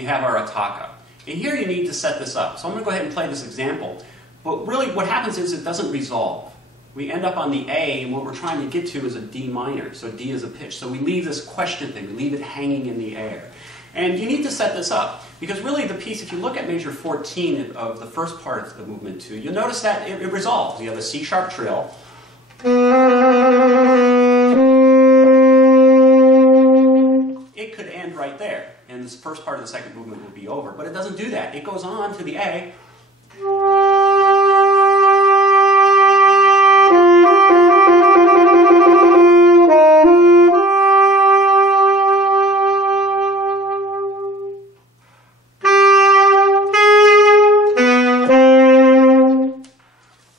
we have our attacca. And here you need to set this up. So I'm going to go ahead and play this example. But really what happens is it doesn't resolve. We end up on the A, and what we're trying to get to is a D minor. So D is a pitch. So we leave this question thing, we leave it hanging in the air. And you need to set this up. Because really the piece, if you look at measure 14 of the first part of the movement 2, you'll notice that it resolves. You have a C-sharp trill. It could end right there, and this first part of the second movement would be over. But it doesn't do that. It goes on to the A.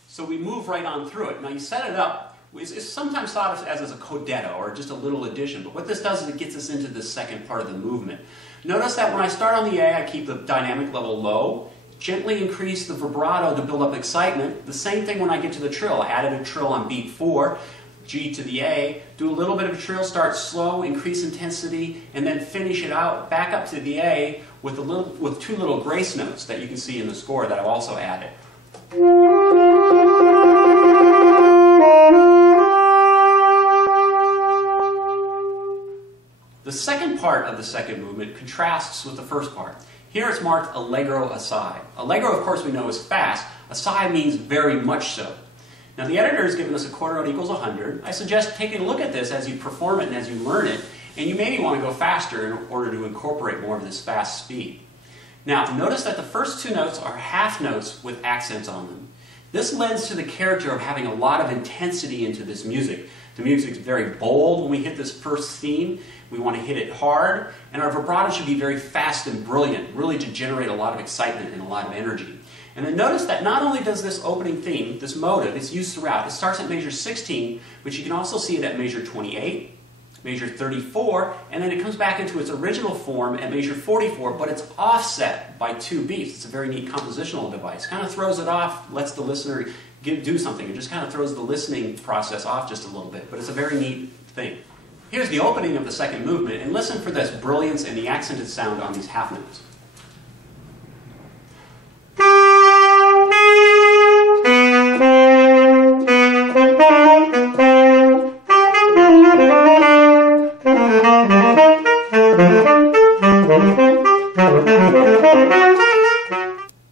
So we move right on through it. Now you set it up. It's sometimes thought of as a codetta, or just a little addition, but what this does is it gets us into the second part of the movement. Notice that when I start on the A, I keep the dynamic level low, gently increase the vibrato to build up excitement. The same thing when I get to the trill. I added a trill on beat 4, G to the A, do a little bit of a trill, start slow, increase intensity, and then finish it out back up to the A with, two little grace notes that you can see in the score that I've also added. The second part of the second movement contrasts with the first part. Here it's marked allegro assai. Allegro, of course, we know is fast. Assai means very much so. Now the editor has given us a quarter note equals 100. I suggest taking a look at this as you perform it and as you learn it, and you maybe want to go faster in order to incorporate more of this fast speed. Now notice that the first two notes are half notes with accents on them. This lends to the character of having a lot of intensity into this music. The music is very bold when we hit this first theme. We want to hit it hard, and our vibrato should be very fast and brilliant, really to generate a lot of excitement and a lot of energy. And then notice that not only does this opening theme, this motive, it's used throughout. It starts at measure 16, but you can also see it at measure 28, measure 34, and then it comes back into its original form at measure 44, but it's offset by 2 beats. It's a very neat compositional device. Kind of throws it off, lets the listener do something. It just kind of throws the listening process off just a little bit, but it's a very neat thing. Here's the opening of the second movement, and listen for this brilliance and the accented sound on these half notes.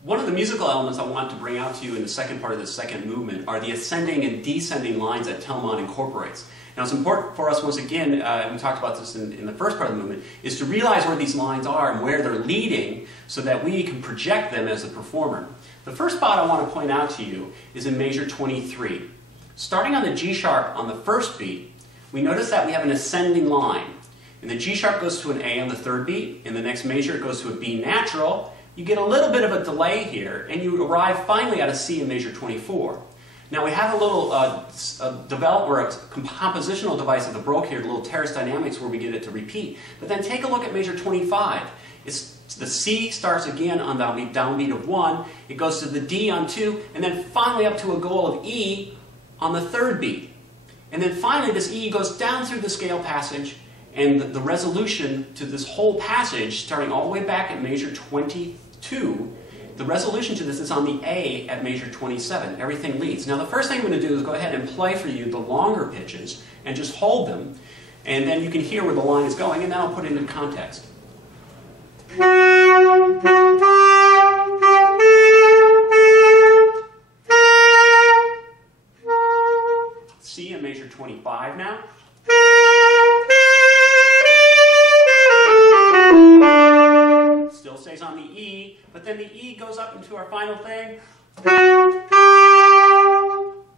One of the musical elements I want to bring out to you in the second part of the second movement are the ascending and descending lines that Telemann incorporates. Now it's important for us, once again, we talked about this in the first part of the movement, is to realize where these lines are and where they're leading so that we can project them as the performer. The first spot I want to point out to you is in measure 23. Starting on the G sharp on the first beat, we notice that we have an ascending line. And the G sharp goes to an A on the third beat. In the next measure it goes to a B natural. You get a little bit of a delay here, and you arrive finally at a C in measure 24. Now we have a little compositional device at the Broke here, a little terrace dynamics where we get it to repeat. But then take a look at measure 25. The C starts again on the downbeat of 1, it goes to the D on 2, and then finally up to a goal of E on the third beat. And then finally this E goes down through the scale passage, and the resolution to this whole passage, starting all the way back at measure 22, the resolution to this is on the A at measure 27. Everything leads. Now the first thing I'm going to do is go ahead and play for you the longer pitches and just hold them, and then you can hear where the line is going, and then I'll put it in context. C in measure 25 now. Still stays on the E, but then the E goes up into our final thing,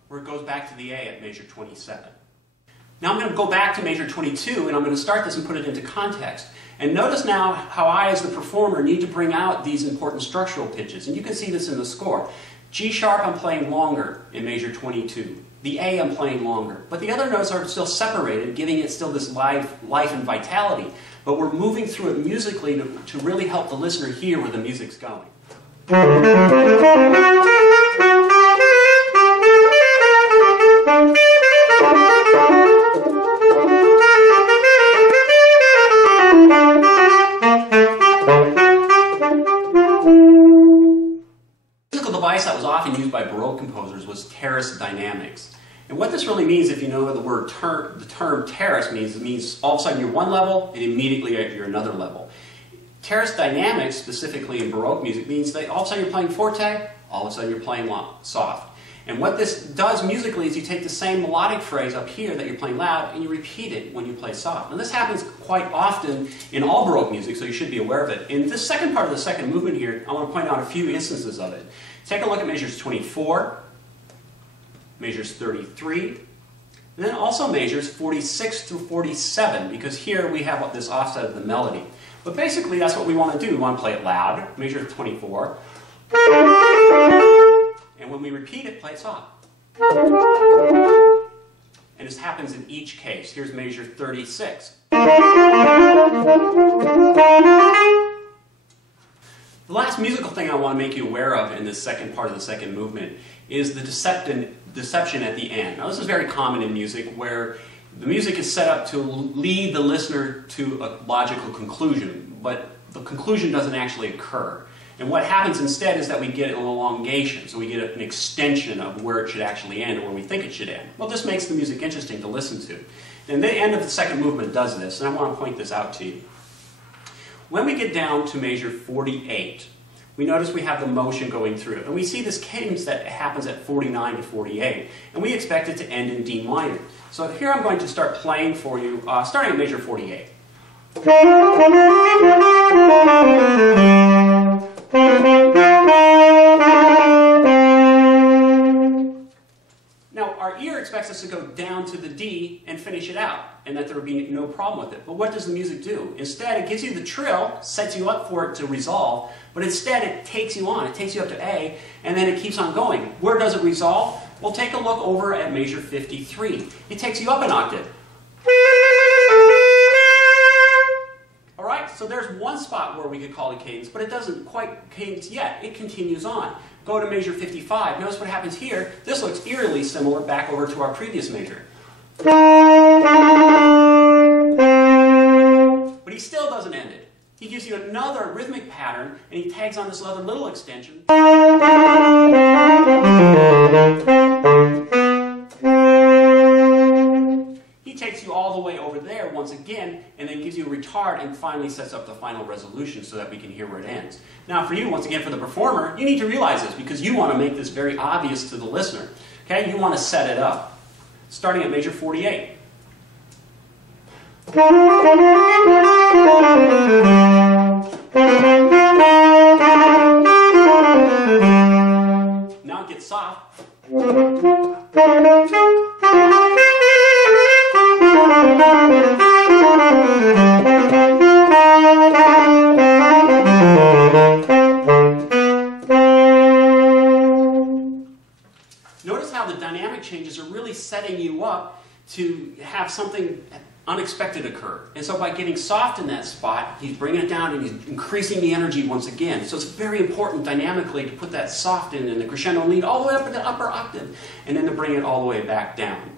where it goes back to the A at measure 27. Now I'm going to go back to measure 22, and I'm going to start this and put it into context. And notice now how I, as the performer, need to bring out these important structural pitches. And you can see this in the score. G sharp I'm playing longer in measure 22. The A I'm playing longer. But the other notes are still separated, giving it still this life and vitality. But we're moving through it musically to really help the listener hear where the music's going. often used by Baroque composers was terrace dynamics. And what this really means, if you know the term terrace means, it means all of a sudden you're one level and immediately you're another level. Terrace dynamics, specifically in Baroque music, means that all of a sudden you're playing forte, all of a sudden you're playing soft. And what this does musically is you take the same melodic phrase up here that you're playing loud and you repeat it when you play soft. And this happens quite often in all Baroque music, so you should be aware of it. In this second part of the second movement here, I want to point out a few instances of it. Take a look at measures 24, measures 33, and then also measures 46 through 47, because here we have this offset of the melody. But basically that's what we want to do. We want to play it loud, measure 24. And when we repeat it, play it soft. And this happens in each case. Here's measure 36. The last musical thing I want to make you aware of in this second part of the second movement is the deception at the end. Now this is very common in music, where the music is set up to lead the listener to a logical conclusion, but the conclusion doesn't actually occur. And what happens instead is that we get an elongation, so we get an extension of where it should actually end, or where we think it should end. Well, this makes the music interesting to listen to. And the end of the second movement does this, and I want to point this out to you. When we get down to measure 48, we notice we have the motion going through, and we see this cadence that happens at 49 to 48, and we expect it to end in D minor. So here I'm going to start playing for you, starting at measure 48. Now, our ear expects us to go down to the D and finish it out, and that there would be no problem with it. But what does the music do? Instead, it gives you the trill, sets you up for it to resolve, but instead it takes you on. It takes you up to A, and then it keeps on going. Where does it resolve? Well, take a look over at measure 53. It takes you up an octave. Alright, so there's one spot where we could call it cadence, but it doesn't quite cadence yet. It continues on. Go to measure 55. Notice what happens here. This looks eerily similar back over to our previous measure. But he still doesn't end it. He gives you another rhythmic pattern, and he tags on this other little extension. He takes you all the way over there once again, and then gives you a retard and finally sets up the final resolution so that we can hear where it ends. Now for you, once again, for the performer, you need to realize this because you want to make this very obvious to the listener. Okay? You want to set it up. Starting at measure 48. Now it gets soft. Notice how the dynamic changes are really setting you up to have something unexpected occur. And so by getting soft in that spot, he's bringing it down and he's increasing the energy once again. So it's very important dynamically to put that soft in and the crescendo lead all the way up in the upper octave, and then to bring it all the way back down.